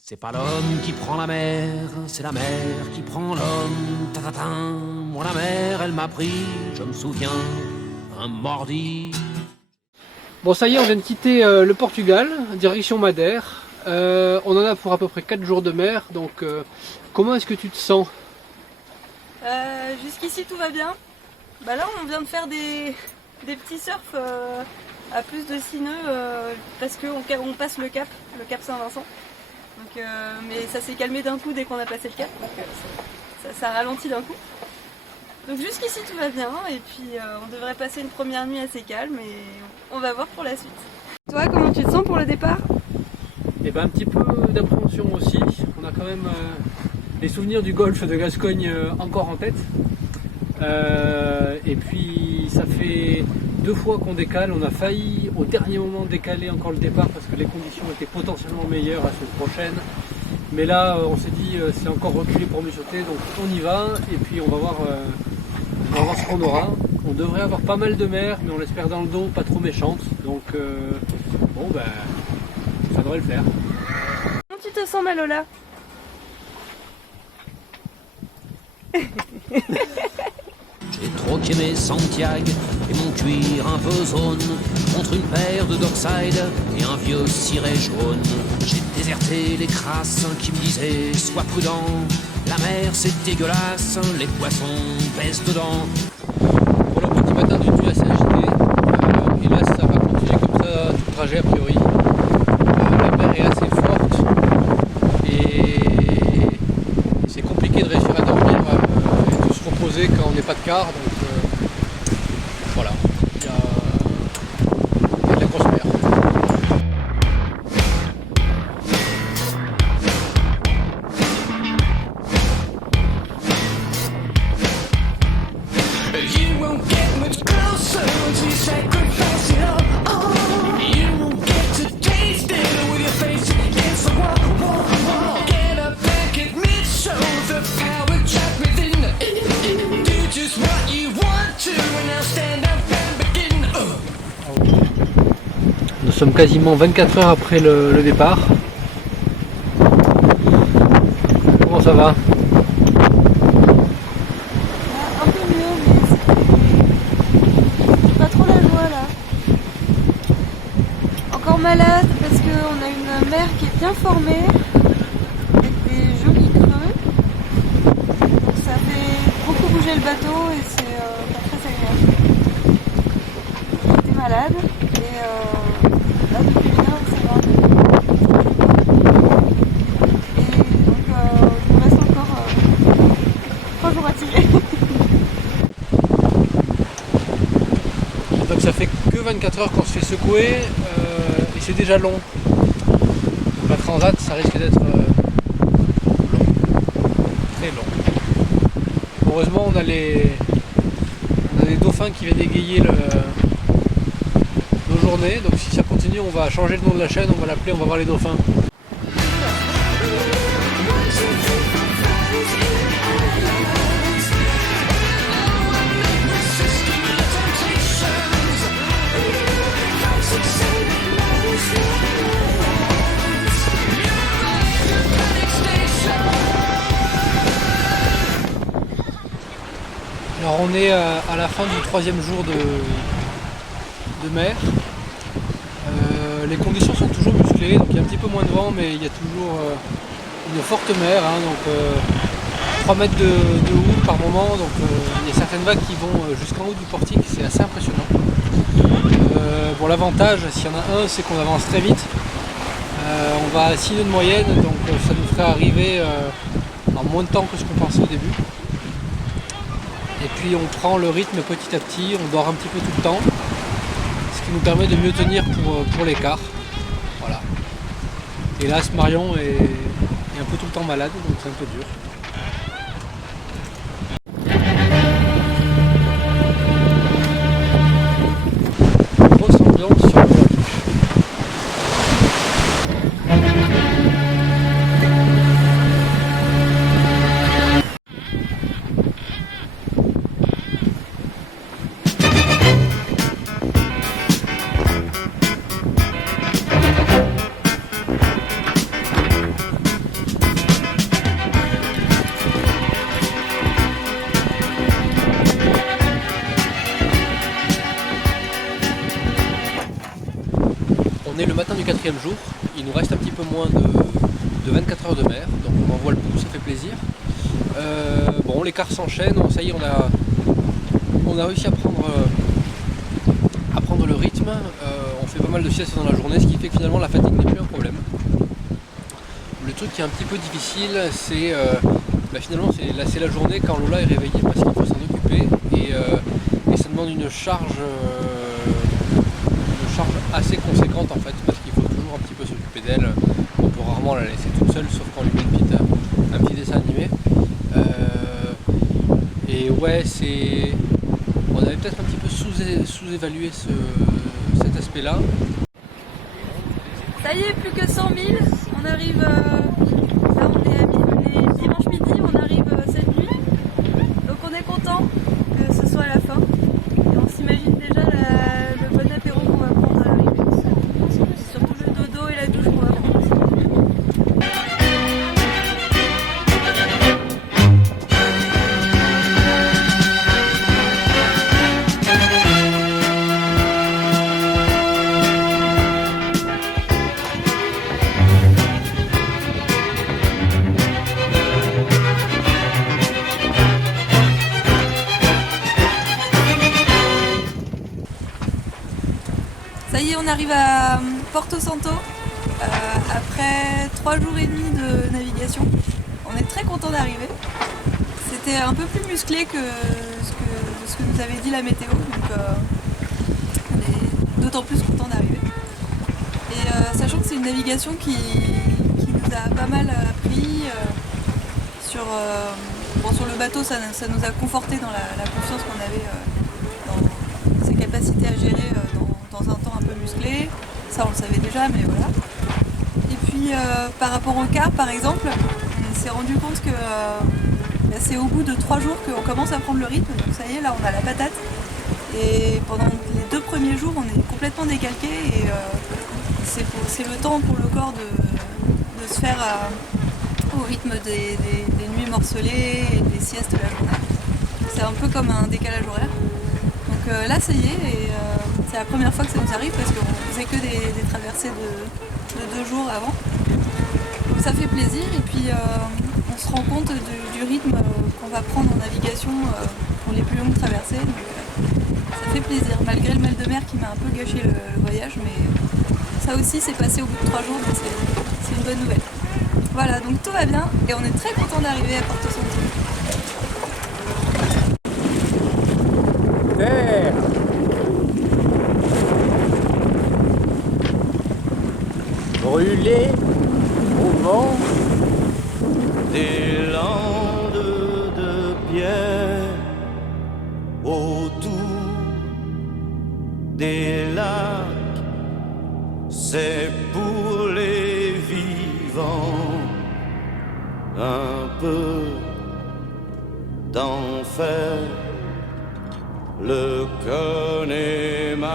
C'est pas l'homme qui prend la mer, c'est la mer qui prend l'homme. Ta-ta-ta. Moi la mer, elle m'a pris, je me souviens, un mordi. Bon, ça y est, on vient de quitter le Portugal, direction Madère. On en a pour à peu près 4 jours de mer, donc comment est-ce que tu te sens? Jusqu'ici tout va bien. Bah là on vient de faire des petits surfs à plus de 6 nœuds parce qu'on passe le cap Saint-Vincent. Donc, mais ça s'est calmé d'un coup dès qu'on a passé le cap, donc ça ralentit d'un coup. Donc jusqu'ici tout va bien et puis on devrait passer une première nuit assez calme et on va voir pour la suite. Toi, comment tu te sens pour le départ? Et ben un petit peu d'appréhension aussi. On a quand même les souvenirs du golfe de Gascogne encore en tête. Et puis ça fait 2 fois qu'on décale. On a failli au dernier moment décaler encore le départ parce que les conditions étaient potentiellement meilleures la semaine prochaine. Mais là on s'est dit c'est encore reculé pour mieux sauter, donc on y va et puis on va voir ce qu'on aura. On devrait avoir pas mal de mer, mais on l'espère dans le dos, pas trop méchante. Donc bon ben ça devrait le faire. Comment tu te sens, Malola? J'ai troqué mes Santiago et mon cuir un peu zone contre une paire de Dockside et un vieux ciré jaune. J'ai déserté les crasses qui me disaient sois prudent, la mer c'est dégueulasse, les poissons pèsent dedans. Pour le petit matin d'une nuit assez agitée, et là ça va continuer comme ça tout le trajet a priori. La mer est assez forte et c'est compliqué de réussir à dormir et de se reposer quand on n'est pas de quart, donc voilà, il y a de la grosse mer. You won't get much closer until you sacrifice it all. You won't get to taste it with your face against the wall. Get up back at mid show, the power trapped within. Do just what you want to, and now stand up and begin. Nous sommes quasiment 24 heures après le départ. Comment ça va? Un peu mieux, mais c'est pas trop la joie là. Encore malade parce qu'on a une mer qui est bien formée, avec des jolis creux. Donc ça fait beaucoup bouger le bateau et c'est pas très agréable. J'étais malade et là depuis 1 heure ça va. Et donc il me reste encore 3 jours à tirer. Donc ça fait que 24 heures qu'on se fait secouer et c'est déjà long. Donc la transat ça risque d'être long, très long. Heureusement on a les dauphins qui viennent égayer nos journées, donc si ça continue on va changer le nom de la chaîne, on va l'appeler On va voir les dauphins. Alors on est à la fin du 3e jour de mer. Les conditions sont toujours musclées, donc il y a un petit peu moins de vent, mais il y a toujours une forte mer, hein, donc 3 mètres de houle par moment, donc il y a certaines vagues qui vont jusqu'en haut du portique, c'est assez impressionnant. Bon, l'avantage, s'il y en a un, c'est qu'on avance très vite. On va à 6 nœuds de moyenne, donc ça nous ferait arriver en moins de temps que ce qu'on pensait au début. Et puis on prend le rythme petit à petit, on dort un petit peu tout le temps, ce qui nous permet de mieux tenir pour l'écart. Voilà. Hélas, Marion est un peu tout le temps malade, donc c'est un peu dur. Grosse ambiance sur le bateau. 4e jour. Il nous reste un petit peu moins de 24 heures de mer, donc on en voit le bout, ça fait plaisir. Bon, l'écart s'enchaîne, ça y est, on a réussi à prendre le rythme. On fait pas mal de siestes dans la journée, ce qui fait que finalement la fatigue n'est plus un problème. Le truc qui est un petit peu difficile, c'est finalement c'est la journée quand Lola est réveillée parce qu'il faut s'en occuper et ça demande une charge assez conséquente en fait, parce qu'il faut toujours un petit peu s'occuper d'elle. On peut rarement la laisser toute seule, sauf quand on lui met un petit dessin animé. Et ouais, on avait peut-être un petit peu sous-évalué cet aspect-là. Ça y est, plus que 100 000, on arrive, là on est dimanche midi, on arrive cette nuit, donc on est content que ce soit la fin, et on s'imagine déjà le bon apéro qu'on va prendre à l'arrivée, surtout le dodo et la douche qu'on va prendre. Ça y est, on arrive à Porto Santo après 3 jours et demi de navigation. On est très content d'arriver. C'était un peu plus musclé que ce que nous avait dit la météo, donc on est d'autant plus content d'arriver. Et sachant que c'est une navigation qui nous a pas mal appris sur le bateau, ça nous a conforté dans la confiance qu'on avait dans ses capacités à gérer dans un temps un peu musclé, ça on le savait déjà, mais voilà. Et puis par rapport au quart par exemple, on s'est rendu compte que c'est au bout de 3 jours qu'on commence à prendre le rythme, donc ça y est, là on a la patate. Et pendant les 2 premiers jours on est complètement décalqué et c'est le temps pour le corps de se faire au rythme des nuits morcelées et des siestes de la journée. C'est un peu comme un décalage horaire. Donc là ça y est, et c'est la première fois que ça nous arrive parce qu'on faisait que des traversées de 2 jours avant. Donc ça fait plaisir et puis on se rend compte du rythme qu'on va prendre en navigation pour les plus longues traversées. Donc, ça fait plaisir, malgré le mal de mer qui m'a un peu gâché le voyage, mais ça aussi c'est passé au bout de 3 jours, donc c'est une bonne nouvelle. Voilà, donc tout va bien et on est très content d'arriver à Porto Santo. Terre. Brûlé au vent des landes de pierre autour des lacs, c'est pour les vivants un peu d'enfer. Le Connemara